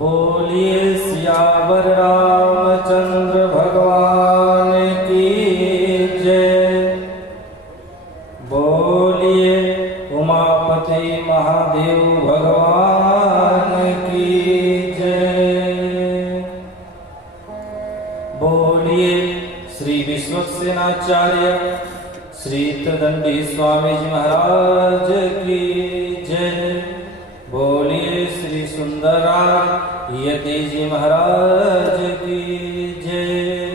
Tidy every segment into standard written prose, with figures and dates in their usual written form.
बोलिए सियावर रामचंद्र भगवान की जय। बोलिए उमापति महादेव भगवान की जय। बोलिए श्री विश्वक्सेनाचार्य श्री त्रिदंडी स्वामी जी महाराज की जय। बोलिए श्री सुंदरराज यति जी महाराज की जय।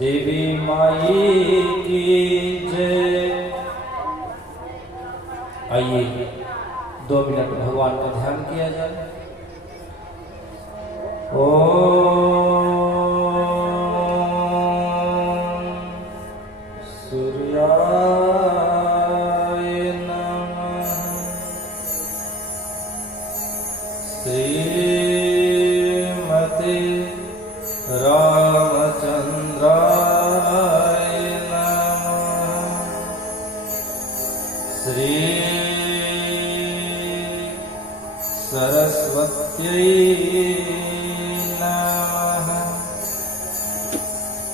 देवी माई की जय। आइए 2 मिनट भगवान का ध्यान किया जाए।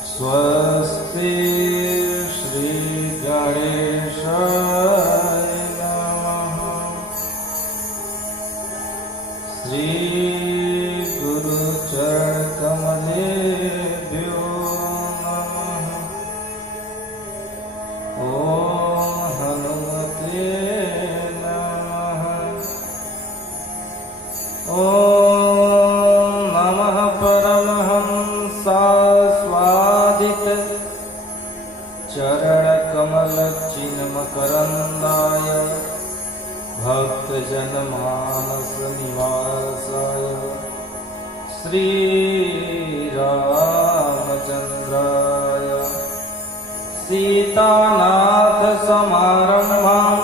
स्वस्ति श्री गणेशाय नमः। श्री गुरु चरण कमलेभ्यो नमः। ओम हनुमते नमः। ओम नमः चरण कमल चिन्मकरंदाय भक्त जन मानस निवासाय श्री रामचंद्राय सीतानाथ समारंभां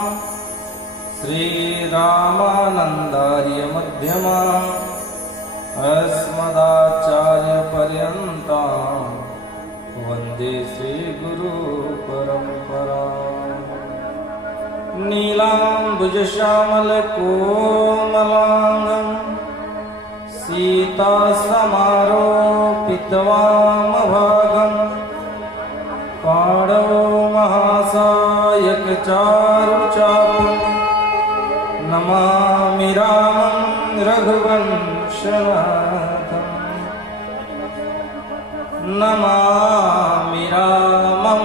श्री रामानंदार्य मध्यमां अस्मदाचार्य पर्यन्तां वंदे श्री गुरु परंपरा। नीलांबुज श्यामल कोमलांगं सीता समारोपितवामभागं पाणौ महासायक चारुचापं नमामि रामं रघुवंशनाथं। नमामि रामं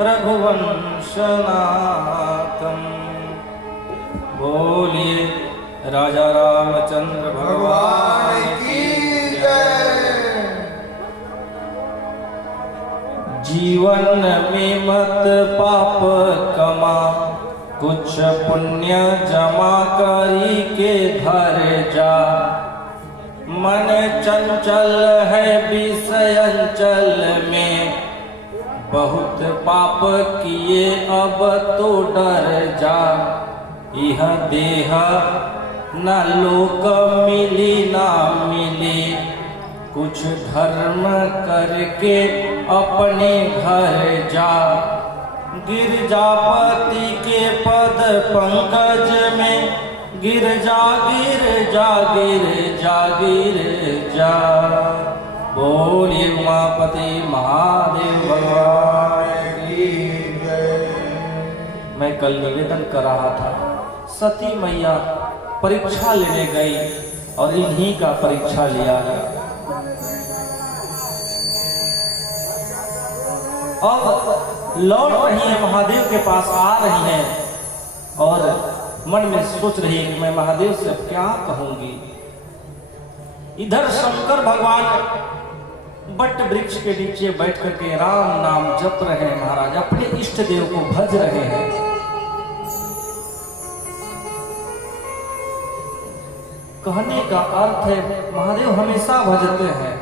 रघुवंशनाथं। बोलिए राजा रामचंद्र भगवान की जय। जीवन में मत पाप कमा कुछ पुण्य जमा करी के घर जा। मन चंचल है विषयांचल में बहुत पाप किए अब तो डर जा। यह देह न लोक मिली ना मिली कुछ धर्म करके अपने घर जा। गिरजापति के पद पंकज में गिर जा गिर जा गिर जा गिर जा। बोलिए उमापति महादेव भगवान की जय। मैं कल निवेदन कर रहा था सती मैया परीक्षा लेने गई और इन्हीं का परीक्षा लिया गया। अब लौट रही है महादेव के पास आ रही हैं और मन में सोच रही है कि मैं महादेव से क्या कहूंगी। इधर शंकर भगवान बट वृक्ष के नीचे बैठ करके राम नाम जप रहे हैं। महाराज अपने इष्ट देव को भज रहे हैं। कहने का अर्थ है महादेव हमेशा भजते हैं।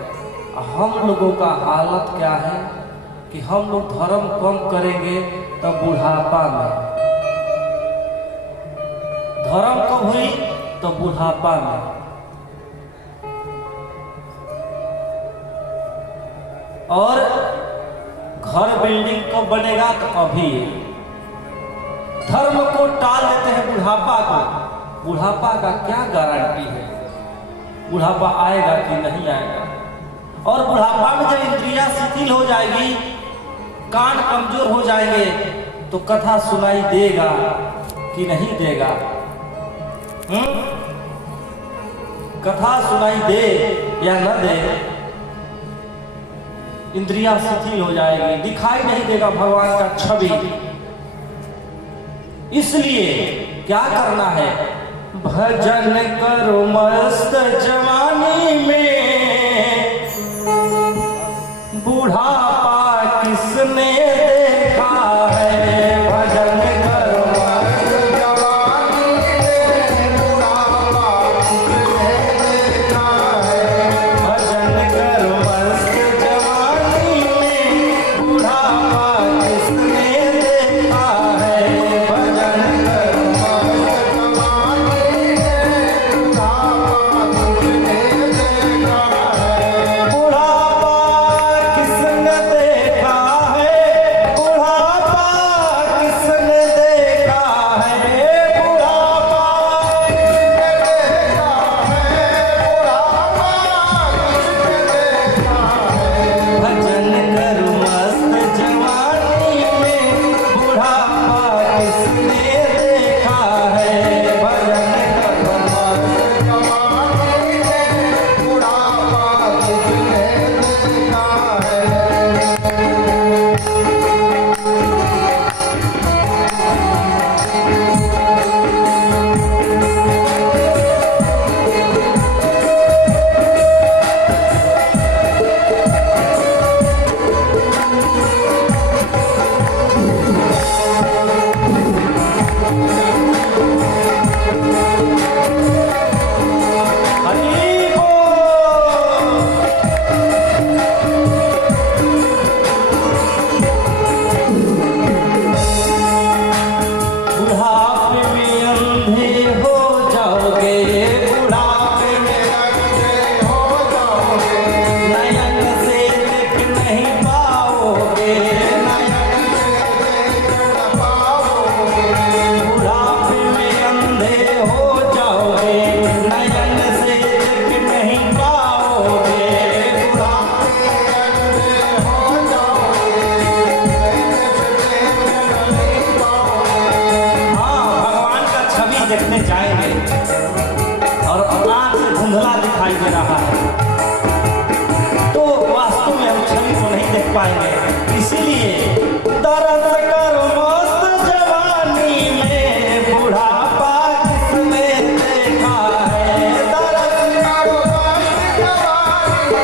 हम लोगों का हालत क्या है कि हम लोग धर्म कम करेंगे तब बुढ़ापा में, धर्म कब हुई तो बुढ़ापा में। और घर बिल्डिंग कब बनेगा तो अभी। धर्म को टाल देते हैं बुढ़ापा को। बुढ़ापा का क्या गारंटी है? बुढ़ापा आएगा कि नहीं आएगा। और बुढ़ापा में जब इंद्रियां शिथिल हो जाएगी, कान कमजोर हो जाएंगे, तो कथा सुनाई देगा कि नहीं देगा? कथा सुनाई दे या न दे, इंद्रियां शिथिल हो जाएगी, दिखाई नहीं देगा भगवान का छवि। इसलिए क्या करना है? भजन करो मस्त जवानी में, बुढ़ापा किसने देखा है? भजन करो मस्त जवानी में, बुढ़ापा किसने देखा है? भजन करो मस्त जवानी में, बुढ़ापा किसने देखा है? भजन करो मस्त जवानी में, बुढ़ापा किसने देखा है? बुढ़ापा किसने देखा है? बुढ़ापा किसने देखा है? बुढ़ापा किसने देखा है? बुढ़ापा किसने देखा है? भजन करो मस्त जवानी में, बुढ़ापा किसने देखा है? भजन करो मस्त जवानी में, बुढ़ापा किसने देखा है? हरि बोल। बुढ़ापे में अंधे हो जाओगे, बुढ़ापे में अंधे हो जाओगे, नयन से देख नहीं पाओगे, नयन से देख न पाओगे। बुढ़ापे में अंधे हो जाओगे, नयन से देख नहीं पाओगे, बुढ़ापे में अंधे हो जाओगे, नयन से देख नहीं पाओगे। हाँ, भगवान का छवि देखने जाएंगे और आंख से धुंधला दिखाई दे रहा है, तो वास्तव में हम छवि को नहीं देख पाएंगे। इसीलिए दरस करो मस्त जवानी में, बुढ़ापा किसने देखा है? दरस करो मस्त जवानी में,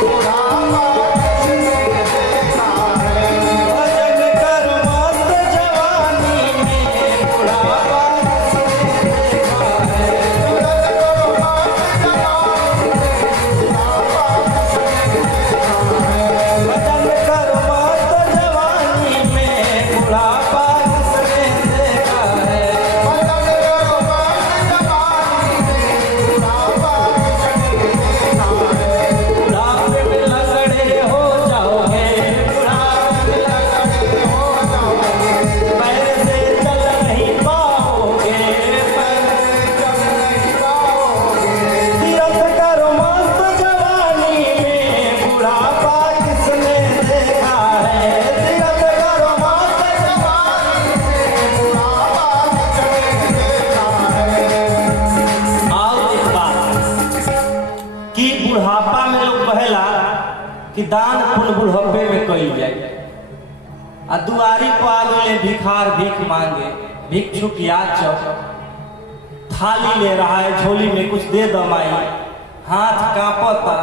बुढ़ापा किसने देखा है? भजन करो मस्त जवानी में, बुढ़ापा किसने देखा है? भजन करो मस्त जवानी में, बुढ़ापा किसने देखा है? भजन करो मस्त जवानी में, बुढ़ापा किसने देखा है? भजन करो मस्त जवानी में, बुढ़ापा किसने देखा है? बुढ़ापे में लंगड़े हो जाओगे, बुढ़ापे में लंगड़े हो जाओगे, पैर से चल नहीं पाओगे, पैर से चल नहीं पाओगे। तीरथ करो मस्त जवानी में, बुढ़ापा किसने देखा है? तीरथ करो मस्त जवानी में, बुढ़ापा किसने देखा है? आओ एक बात कि बुढ़ापा में लोग कहेला कि दान पुण्य बुढ़ापे में कइल जाए, आ दुआरी पर आ गए भिखार भीख मांगे, भिक्षुक याचक थाली ले रहा है, झोली में कुछ दे दो माई, हाथ कांपता,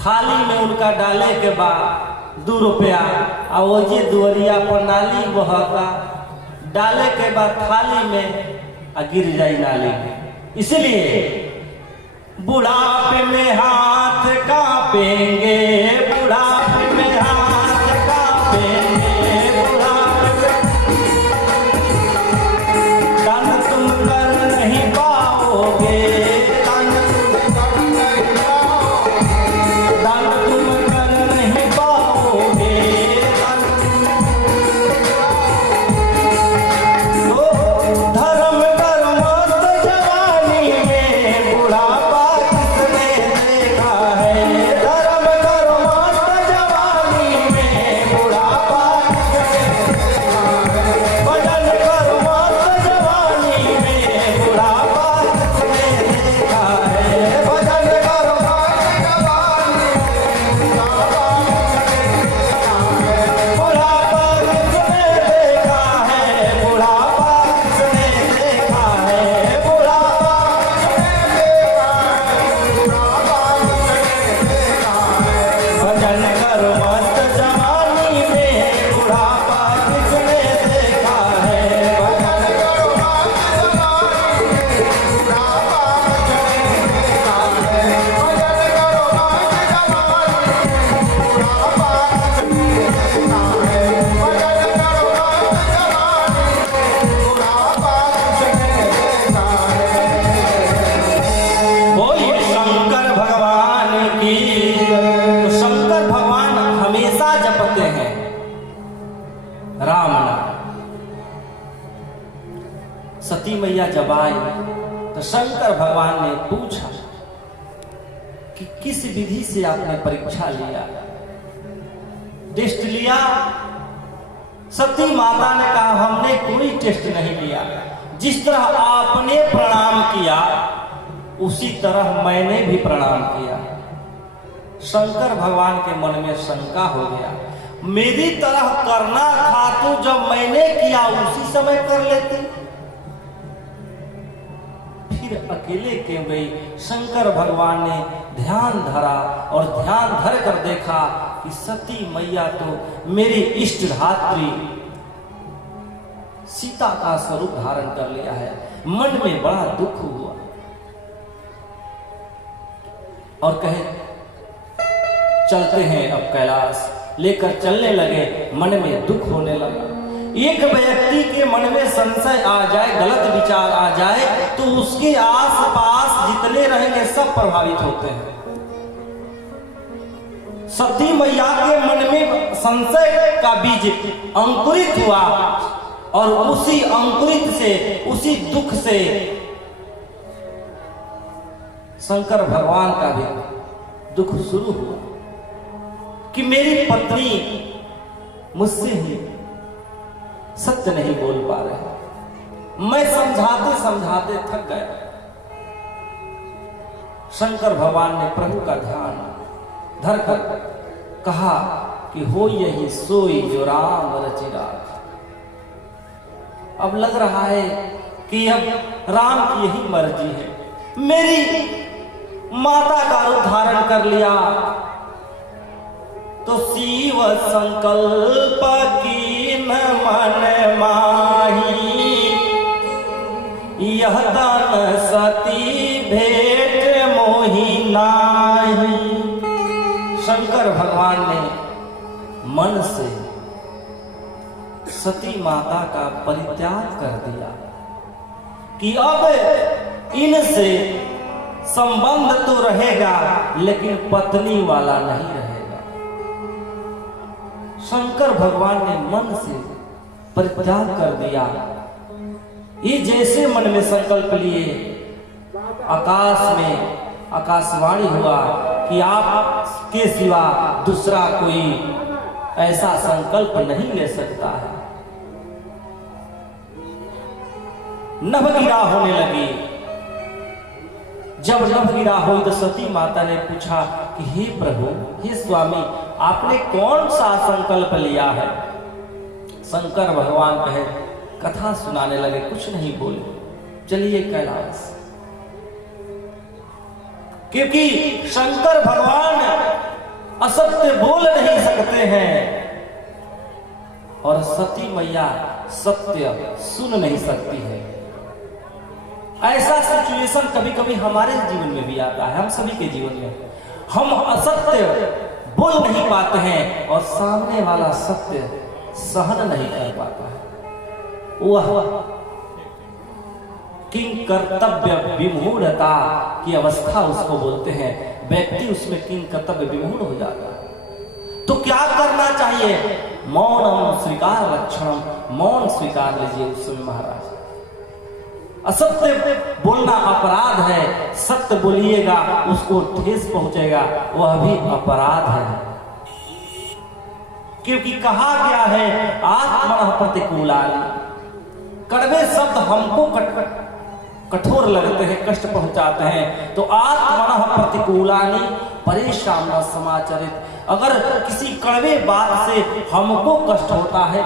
थाली में उनका डाले के बाद 2 रुपया, आ वो जे दुआरिया पर नाली बहता, डाले के बाद थाली में आ गिर जाई नाली में। इसलिए बुढ़ापे में हाथ कांपेंगे, बुढ़ापे में हाथ कांपेंगे, बुढ़ापे में दान तुम कर नहीं पाओगे, दान तुम कर नहीं पाओगे, दान तुम कर नहीं पाओगे, दान तो धर्म कर मस्त जवानी में, बुढ़ा शंकर भगवान ने पूछा कि किस विधि से आपने परीक्षा लिया, टेस्ट लिया? सती माता ने कहा हमने कोई टेस्ट नहीं लिया, जिस तरह आपने प्रणाम किया उसी तरह मैंने भी प्रणाम किया। शंकर भगवान के मन में शंका हो गया, मेरी तरह करना था तो जब मैंने किया उसी समय कर लेते। फिर अकेले क्यों गई? शंकर भगवान ने ध्यान धरा और ध्यान धर कर देखा कि सती मैया तो मेरी इष्ट धात्री सीता का स्वरूप धारण कर लिया है। मन में बड़ा दुख हुआ और कहे चलते हैं अब कैलाश। लेकर चलने लगे, मन में दुख होने लगा। एक व्यक्ति के मन में संशय आ जाए, गलत विचार आ जाए तो उसके आसपास जितने रहेंगे सब प्रभावित होते हैं। सती मैया के मन में संशय का बीज अंकुरित हुआ और उसी अंकुरित से, उसी दुख से शंकर भगवान का भी दुख शुरू हुआ कि मेरी पत्नी मुझसे ही सत्य नहीं बोल पा रहे। मैं समझाते समझाते थक गया। शंकर भगवान ने प्रभु का ध्यान धरकर कहा कि हो यही सोई जो राम रचि राख। अब लग रहा है कि अब राम की यही मर्जी है। मेरी माता का रूप धारण कर लिया तो शिव संकल्प की न मन माही, यह दान सती भेंट मोहि नाही। शंकर भगवान ने मन से सती माता का परित्याग कर दिया कि अब इनसे संबंध तो रहेगा लेकिन पत्नी वाला नहीं रहेगा। शंकर भगवान ने मन से परित्याग कर दिया। ये जैसे मन में संकल्प लिए, आकाश में आकाशवाणी हुआ कि आप के सिवा दूसरा कोई ऐसा संकल्प नहीं ले सकता है। नभगिरा होने लगी। जब नभगिरा हुई तो सती माता ने पूछा कि हे प्रभु, हे स्वामी, आपने कौन सा संकल्प लिया है? शंकर भगवान कहे, कथा सुनाने लगे, कुछ नहीं बोले, चलिए कैलाश। क्योंकि शंकर भगवान असत्य बोल नहीं सकते हैं और सती मैया सत्य सुन नहीं सकती है। ऐसा सिचुएशन कभी कभी हमारे जीवन में भी आता है, हम सभी के जीवन में। हम असत्य बोल नहीं पाते हैं और सामने वाला सत्य सहन नहीं कर पाता है। वह किंग कर्तव्य विमूढ़ता की अवस्था उसको बोलते हैं। व्यक्ति उसमें किंग कर्तव्य विमूढ़ हो जाता है। तो क्या करना चाहिए? मौनम स्वीकार लक्षणम, मौन स्वीकार लीजिए उस समय महाराज। असत्य बोलना अपराध है, सत्य बोलिएगा उसको ठेस पहुंचेगा, वह भी अपराध है। क्योंकि कहा गया है आत्मनः प्रतिकूलानि। कड़वे शब्द हमको कठोर लगते हैं, कष्ट पहुंचाते हैं, तो आत्मनः प्रतिकूलानि परेशान न समाचरित। अगर किसी कड़वे बात से हमको कष्ट होता है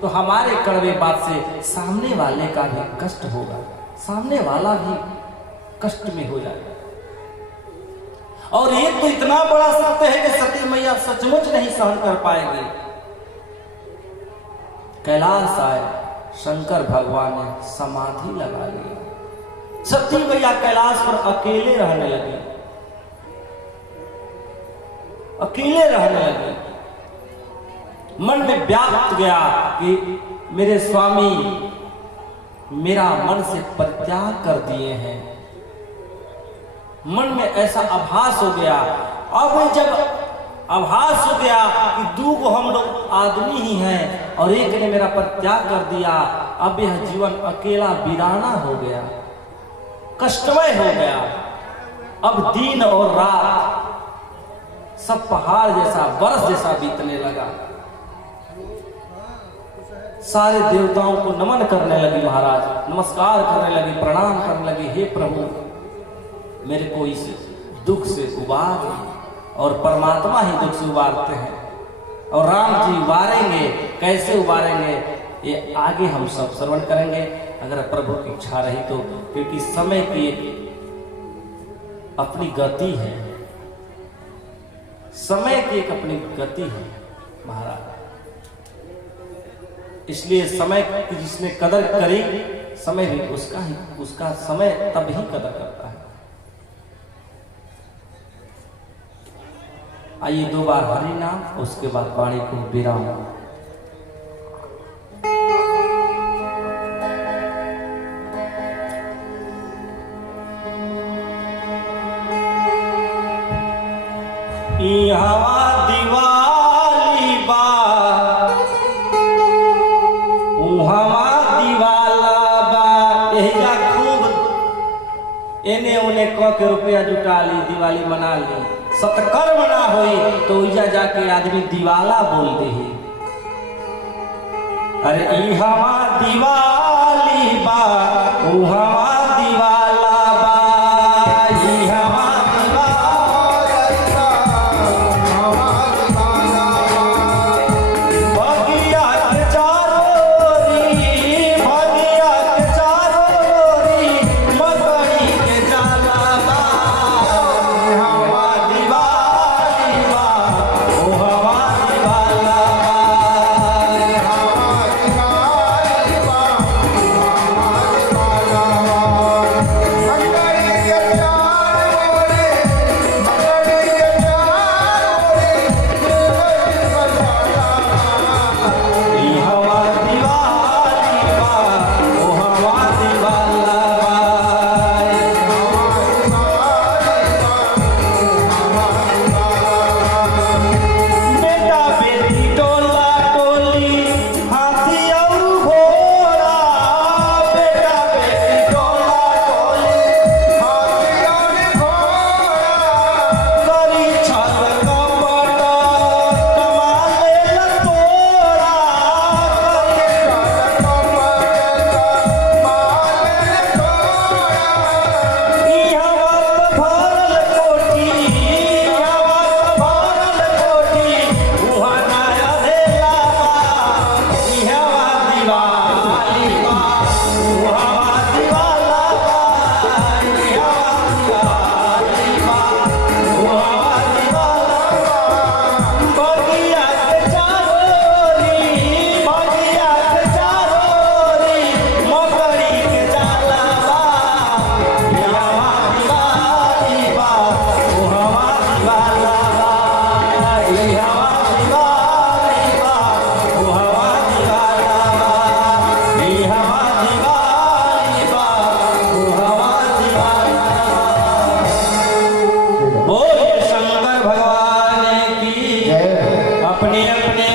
तो हमारे कड़वे बात से सामने वाले का भी कष्ट होगा, सामने वाला भी कष्ट में हो जाएगा। और ये तो इतना बड़ा सत्य है कि सती मैया सचमुच नहीं सहन कर पाएंगे। कैलाश आए, शंकर भगवान ने समाधि लगा ली। सती मैया कैलाश पर अकेले रहने लगी, अकेले रहने लगे। मन में व्याप्त गया कि मेरे स्वामी मेरा मन से परित्याग कर दिए हैं। मन में ऐसा आभास हो गया। अब जब आभास हो गया कि दो को हम लोग आदमी ही हैं और एक ने मेरा परित्याग कर दिया, अब यह जीवन अकेला वीराना हो गया। कष्टमय हो गया। अब दिन और रात सब पहाड़ जैसा, बरस जैसा बीतने लगा। सारे देवताओं को नमन करने लगी महाराज, नमस्कार करने लगी, प्रणाम करने लगी। हे प्रभु, मेरे को इस दुख से उबार, और परमात्मा ही दुख से उबारते हैं। और राम जी उबारेंगे, कैसे उबारेंगे ये आगे हम सब श्रवण करेंगे, अगर प्रभु की इच्छा रही तो। क्योंकि समय की अपनी गति है, समय की एक अपनी गति है महाराज। इसलिए समय की जिसने कदर करी, समय भी उसका समय तब ही कदर करता है। आइए 2 बार हरि नाम, उसके बाद वाणी को विराम। हवा दिवाली बा, हवा दिवाला बा, यही खूब एने ओने क के रुपया जुटा ली, दिवाली मना ली। सत्कर्म ना होई तो इजा जाके आदमी दिवाला बोल दे। अरे ई हवा दिवाली बा, ऊ हवा दिवाला बा, ई हवा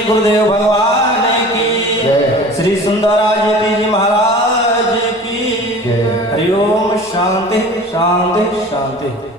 गुरुदेव भगवान की, श्री सुंदराजी जी महाराज की। हरि ओम। शांति शांति शांति।